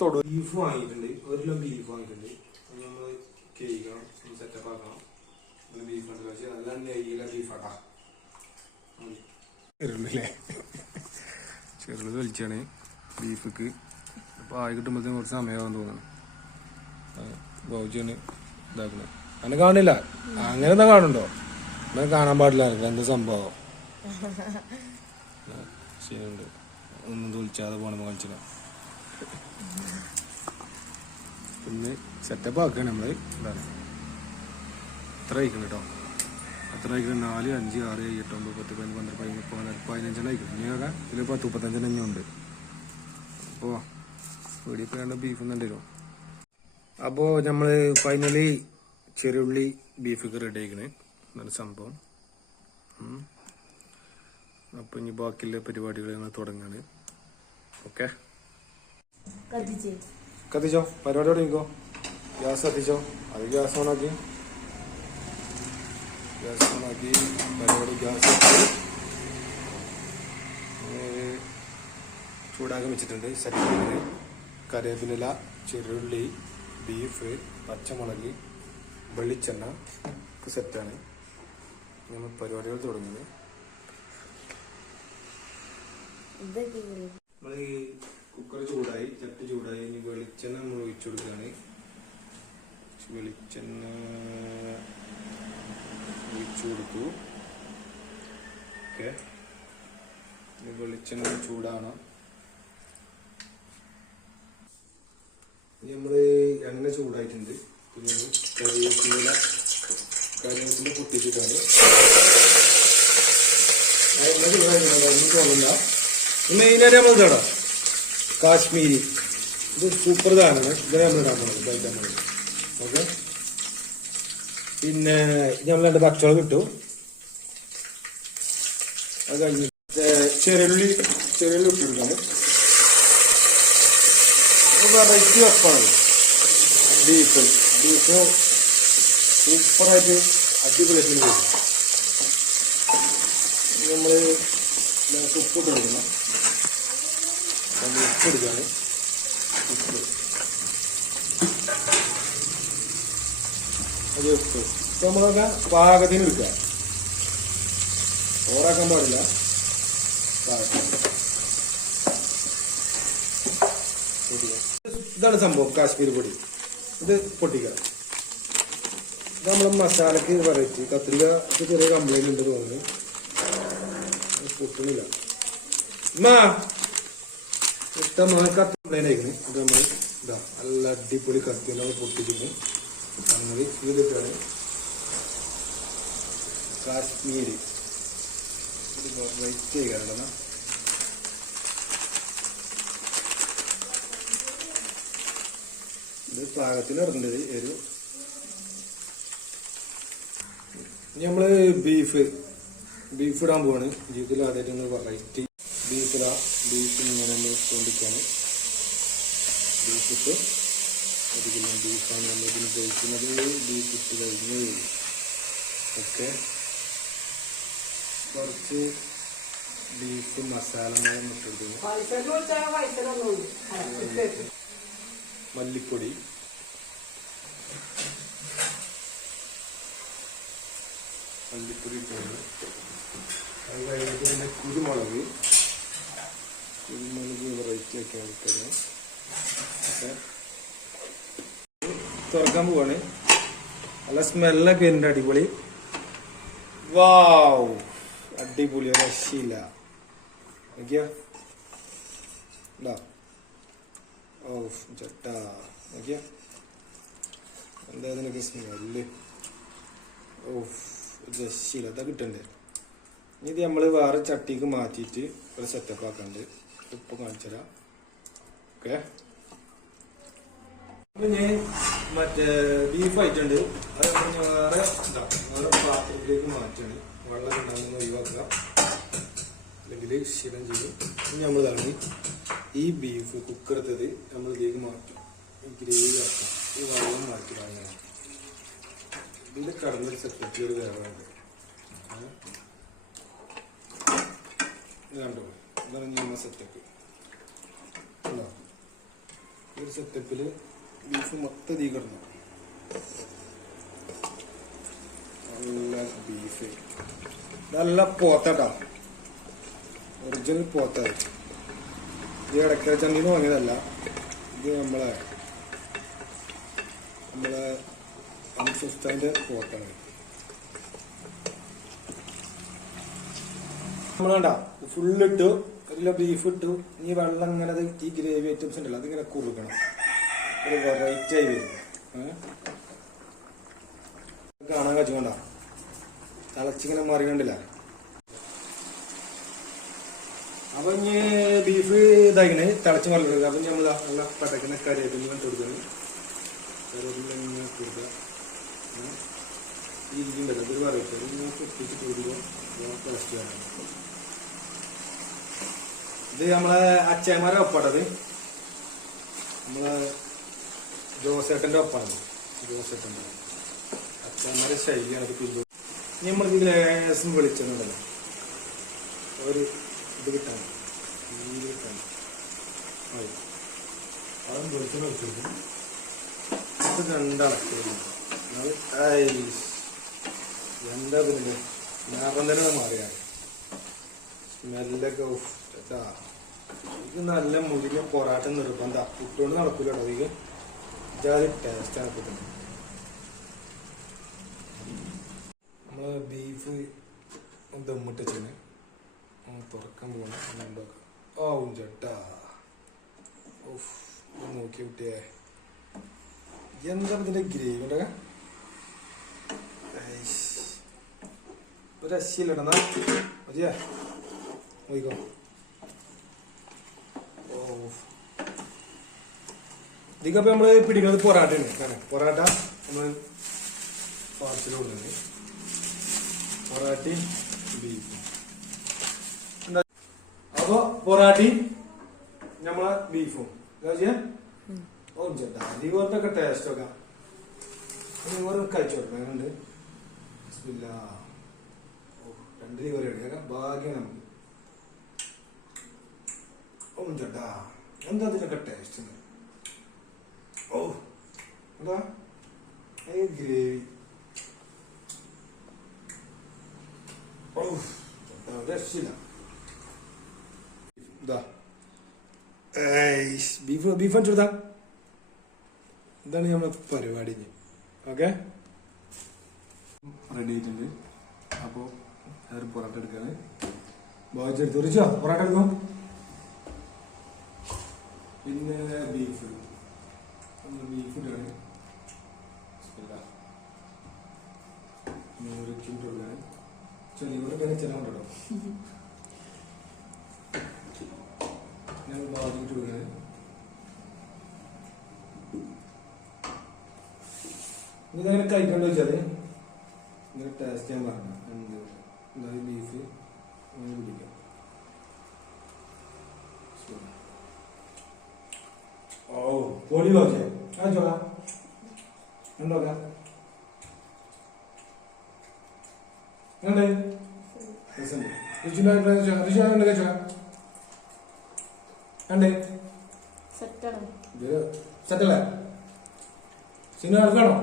തൊടു. Beef വാങ്ങിയിട്ടുണ്ട്. ഒരു kilo beef വാങ്ങിയിട്ടുണ്ട്. അത് നമ്മൾ ഒന്ന് സെറ്റപ്പ് ആക്കണം. ഒരു ബീഫ് ഉണ്ട്. പക്ഷേ നല്ല നെയ്യില ബീഫാട്ടാ ചെറുള്ളില്ലേ ചെറുള്ളി വലിച്ചാണ് ബീഫക്ക് അപ്പോൾ ആയി കിട്ടുമ്പോഴത്തേക്കും കുറച്ച് സമയമാകാൻ തോന്നുന്നു. ബൗജിയാണ് ഇതാക്കുന്നത് അങ്ങനെ കാണില്ല അങ്ങനെ എന്താ കാണുന്നുണ്ടോ? അങ്ങനെ കാണാൻ പാടില്ല. എനിക്ക് എന്താ സംഭവം? ശരിയുണ്ട്. ഒന്നും തൊളിച്ചാതെ പോണെന്ന് കാണിച്ചില്ല ഒന്ന് സെറ്റപ്പ് ആക്കുകയാണ് നമ്മൾ എന്താണ് എത്ര അയക്കണം കേട്ടോ എത്ര അയക്കണം നാല് അഞ്ച് ആറ് ഏഴ് എട്ട് ഒമ്പത് പത്ത് പതിനൊന്ന് പന്ത്രണ്ട് പതിമൂന്ന് പതിനാല് പതിനഞ്ചെണ്ണം അയക്കണം ഇനി ആകെ ഇതിൽ പത്ത് മുപ്പത്തഞ്ചെണ്ണം ഇനി ഉണ്ട്. അപ്പോൾ വീടിപ്പോൾ രണ്ട് ബീഫ് തരുമോ അപ്പോൾ നമ്മൾ ഫൈനലി ചെറുള്ളി ബീഫൊക്കെ റെഡി ആയിക്കണ്. നല്ല സംഭവം. അപ്പോൾ ഇനി ബാക്കിയുള്ള പരിപാടികൾ ഞങ്ങൾ തുടങ്ങാണ്. ഓക്കെ കത്തിച്ച്. കത്തിച്ചോ? പരിപാടി തുടങ്ങിക്കോ ഗ്യാസ് കത്തിച്ചോ? അത് ഗ്യാസ് ഓണാക്കി ഗ്യാസ് ഓണാക്കി പരിപാടി ഗ്യാസ് ചൂടാക്കാൻ വെച്ചിട്ടുണ്ട്. സെറ്റ് കറിവേപ്പിനില ചെറുള്ളി ബീഫ് പച്ചമുളക് വെളിച്ചെണ്ണ. ഒക്കെ സെറ്റാണ് നമ്മൾ പരിപാടികൾ തുടങ്ങുന്നത് ഇതൊക്കെ നമ്മൾ ഈ കുക്കർ ചൂടായി ചട്ടി ചൂടായി. ഇനി വെളിച്ചെണ്ണ നമ്മൾ ഒഴിച്ചു കൊടുക്കുകയാണ്. വെളിച്ചെണ്ണ ഒഴിച്ചു കൊടുത്തു. ഓക്കെ. വെളിച്ചെണ്ണ ചൂടാണ് ഇനി നമ്മൾ എണ്ണ ചൂടായിട്ടുണ്ട്. പിന്നെ കറിവേപ്പില കറിവേപ്പില പൊട്ടിച്ചിട്ടാണ്. എണ്ണ ചൂടായിട്ടുണ്ട്. ഒന്നും തോന്നില്ല മെയിനായിട്ട് നമ്മൾ ഇതാടാ കാശ്മീരി. ഇത് സൂപ്പർ ഇതാണ് ഇത് നമ്മൾ ഇടാൻ പോകുന്നത് കഴിക്കാൻ പോകുന്നത് ഓക്കെ. പിന്നെ നമ്മൾ രണ്ട് ഭക്ഷണം കിട്ടും അത് കഴിഞ്ഞിട്ട് ചെറുള്ളി ചെറുള്ളി ഇട്ടിട്ടുണ്ട്. വെറൈറ്റി വെപ്പാണ് ബീഫ് ബീഫ് സൂപ്പറായിട്ട് അടിപൊളിയായിട്ട് നമ്മൾ ഉപ്പ് കൊടുക്കണം. നമ്മൾ ഉപ്പ് എടുക്കാണ് ഉപ്പ് അത് ഉപ്പ് ഇപ്പൊ നമ്മളൊക്കെ പാകത്തിന് എടുക്കുക ഓറാക്കാൻ പാടില്ല. ഇതാണ് സംഭവം കാശ്മീർ പൊടി. ഇത് പൊട്ടിക്കാം ഇത് നമ്മളെ മസാലക്ക് വെറൈറ്റി കത്തിരിക്ക ചെറിയ കംപ്ലൈന്റ് ഉണ്ട് തോന്നുന്നു. ഇത് ഇഷ്ടമാണ് കത്തിലേനായിരിക്കണേ ഇത് നമ്മൾ ഇതാ നല്ല അടിപൊളി കത്തി നമ്മൾ പൊട്ടിച്ചിട്ട് അങ്ങനെ ഇതിട്ടാണ് കാശ്മീരി. വെയിറ്റ് ചെയ്യാറുണ്ടെന്നാ ഇത് പാകത്തിന് ഇറങ്ങേണ്ടത് ഒരു ഇനി നമ്മൾ ബീഫ് ബീഫ് ഇടാൻ പോവാണ്. ജീവിതത്തിൽ ആദ്യമായിട്ട് നമ്മൾ വെറൈറ്റി ബീഫിലാ. ബീഫ് ഇങ്ങനെ നമ്മൾ കൊണ്ടിരിക്കുകയാണ് ബീഫിട്ട് ഒരു കിലോ ബീഫാണ് നമ്മൾ ഇതിന് ഉപയോഗിക്കുന്നത്. ബീഫ് ഇട്ട് കഴിഞ്ഞ് ഓക്കെ. കുറച്ച് ബീഫ് മസാല ഇട്ടെടുക്കുന്നു മല്ലിപ്പൊടി. മല്ലിപ്പൊടി ഇട്ടുണ്ട് അത് കഴിഞ്ഞിട്ട് പിന്നെ കുരുമുളക്. കുരുമുളക് വെറൈറ്റി ഒക്കെ എടുക്കുന്നത് ഓക്കെ തുറക്കാൻ പോവാണ്. നല്ല സ്മെല്ലൊക്കെ ഉണ്ട് അടിപൊളി. വാവ് അടിപൊളി ഒരു രക്ഷയില്ല. നോക്കിയോ. ഓ ചട്ടാ നോക്കിയോ. എന്താ ഇതിനൊക്കെ സ്മെല്ല് ഓ രക്ഷയില്ല. അതാ കിട്ടണ്ടേ. ഇത് നമ്മൾ വേറെ ചട്ടിക്ക് മാറ്റിയിട്ട് ഒരു സെറ്റപ്പ് ആക്കണ്ട്. ഉപ്പ് കാണിച്ചുതരാം. ഓക്കെ. ഞാൻ മറ്റേ ബീഫ് ആയിട്ടുണ്ട്. അത് വേറെ ഇതാ വേറെ പാത്രത്തിലേക്ക് മാറ്റാണ് വെള്ളം ഉണ്ടാകുന്ന ഒഴിവാക്കുക. അല്ലെങ്കിൽ ക്ഷീണം ചെയ്യും ഇനി നമ്മൾ ഇതാണ് ഈ ബീഫ് കുക്കറത്തത് നമ്മൾ ഇതിലേക്ക് മാറ്റും. ഗ്രേവി ആക്കാം ഈ വെള്ളം മാറ്റുക അങ്ങനെ ഇതിന്റെ കടന്നൊരു സെപ്പറേറ്റ് ഒരു വേറെ ഉണ്ട്. കണ്ടോ? ഇതാണ് സെറ്റപ്പ് സെറ്റപ്പ് ഒരു സെറ്റപ്പിൽ ബീഫ് മൊത്തം തീ കിടന്നു നല്ല ബീഫ് നല്ല പോത്തട്ടാ ഒറിജിനൽ പോത്ത. ഇത് ഇടയ്ക്കര നിന്ന് വാങ്ങിയതല്ല. ഇത് നമ്മളെ നമ്മളെ അംസുസ്ഥാന്റെ പോത്താണ്. നമ്മൾ കണ്ട ഫുള്ള് ഇട്ടു ഒരു കിലോ ബീഫ് ഇട്ടു ഈ വെള്ളം ഇങ്ങനെ ഈ ഗ്രേവി ഐറ്റംസ് ഉണ്ടല്ലോ അതിങ്ങനെ കുറുക്കണം ഒരു വെറൈറ്റി ആയി വരും? കാണാൻ കഴിച്ചുകൊണ്ടാ. തിളച്ചിങ്ങനെ മറിയണ്ടില്ല അപ്പൊ ഇനി ബീഫ് ഇതായിക്കണേ തിളച്ച് മറിഞ്ഞത് അപ്പൊ നമ്മൾ നല്ല പടക്കുന്ന കറിവേപ്പിന് ഇട്ട് കൊടുക്കുന്നത് കറിവേപ്പിന് ഇങ്ങനെ കൊടുക്കുക. ഇരിക്കുന്നുണ്ടല്ലോ ഇതൊരു വെറൈറ്റി ഇങ്ങനെ പൊട്ടിച്ച് കൊടുക്കുമ്പോൾ ടേസ്റ്റ് വേണം ഇത് നമ്മളെ അച്ഛന്മാരെ ഒപ്പാടത് നമ്മളെ ജോസേട്ടന്റെ ഒപ്പാണ്. ജോസേട്ടന്റെ അച്ഛന്മാരെ ശൈലിയാണ് ഇത് പിന്തു നമ്മൾ ഇതിൽ ലേശം വെളിച്ചെന്നുണ്ടല്ലോ ഒരു ഇത് അതും വെച്ചിരിക്കും ഇത് എന്താ പിന്നെ ഞാൻ തന്നെ മാറിയാണ് സ്മെല്ലൊക്കെ. നല്ല മുടിഞ്ഞ പൊറാട്ട നിർബന്ധ. ഇട്ടുകൊണ്ട് നടക്കൂല ഇത്. ഇജാതി ടേസ്റ്റ് ആക്കുന്നത് നമ്മൾ ബീഫ് ദമ്മിട്ട് വെച്ചാണ് തുറക്കാൻ പോകണം ഉണ്ടാക്കാം ചേട്ടാ ഇത് നോക്കി കുട്ടിയെ. എന്താ ഇതിന്റെ ഗ്രേവി ഒരു രക്ഷയില്ലടാ മതിയാ? നോക്കിക്കോ. ഇതിക്കപ്പൊ നമ്മൾ പിടിക്കുന്നത് പൊറാട്ടയാണ്. കാരണം പൊറാട്ട നമ്മൾ പാർസൽ കൊടുക്കുന്നത് പൊറാട്ടി ബീഫ് എന്താ? അപ്പൊ പൊറാട്ടി നമ്മളെ ബീഫും. എന്താ ചെയ്യാ? ഓ ചേട്ടാ ലിവറിന്റെ ടേസ്റ്റ് ഒക്കെ. കഴിച്ചു കൊടുക്കാം. ഓ, രണ്ട് ലിവർ എടുക്കാം ഭാഗ്യം നമുക്ക്. ഓ ചേട്ടാ എന്താ ഇതിനൊക്കെ ടേസ്റ്റ് ഓ എന്താ? ഈ ഗ്രേവി. ഓ ചേട്ടാ, രക്ഷയില്ല. ഇതാ. ബീഫ് ബീഫ് അടിച്ചെടുത്താ ഇതാണ് നമ്മുടെ പരിപാടി ഓക്കെ? റെഡി ആയിട്ടുണ്ട്. അപ്പോൾ ഒരു പൊറോട്ട എടുക്കാണ്. ബോയ്സ് എടുത്തു. പൊറോട്ട എടുക്കും പിന്നെ ബീഫ്. നമ്മൾ ബീഫ് ഇട്ടാണ് നൂറ് ചുണ്ട് കൊടുക്കാൻ ചെറിയ പിന്നെ ചില ഉണ്ടോ ഞാൻ ബാധിച്ചിട്ട് കൊടുക്കാൻ ഇതെങ്ങനെ കഴിക്കണ്ട വെച്ചാൽ? ഇങ്ങനെ ടേസ്റ്റ് ഞാൻ പറഞ്ഞു ബീഫ്. അങ്ങനെ പിടിക്കാം. പൊടി നോക്കിയോ ആ ചോക്ക എന്തൊക്കെ എന്തേ ഋഷിന്റെ അഭിപ്രായം ചോദിച്ചോ ഋഷി സെറ്റല്ലേ സിനിമ എടുക്കണോ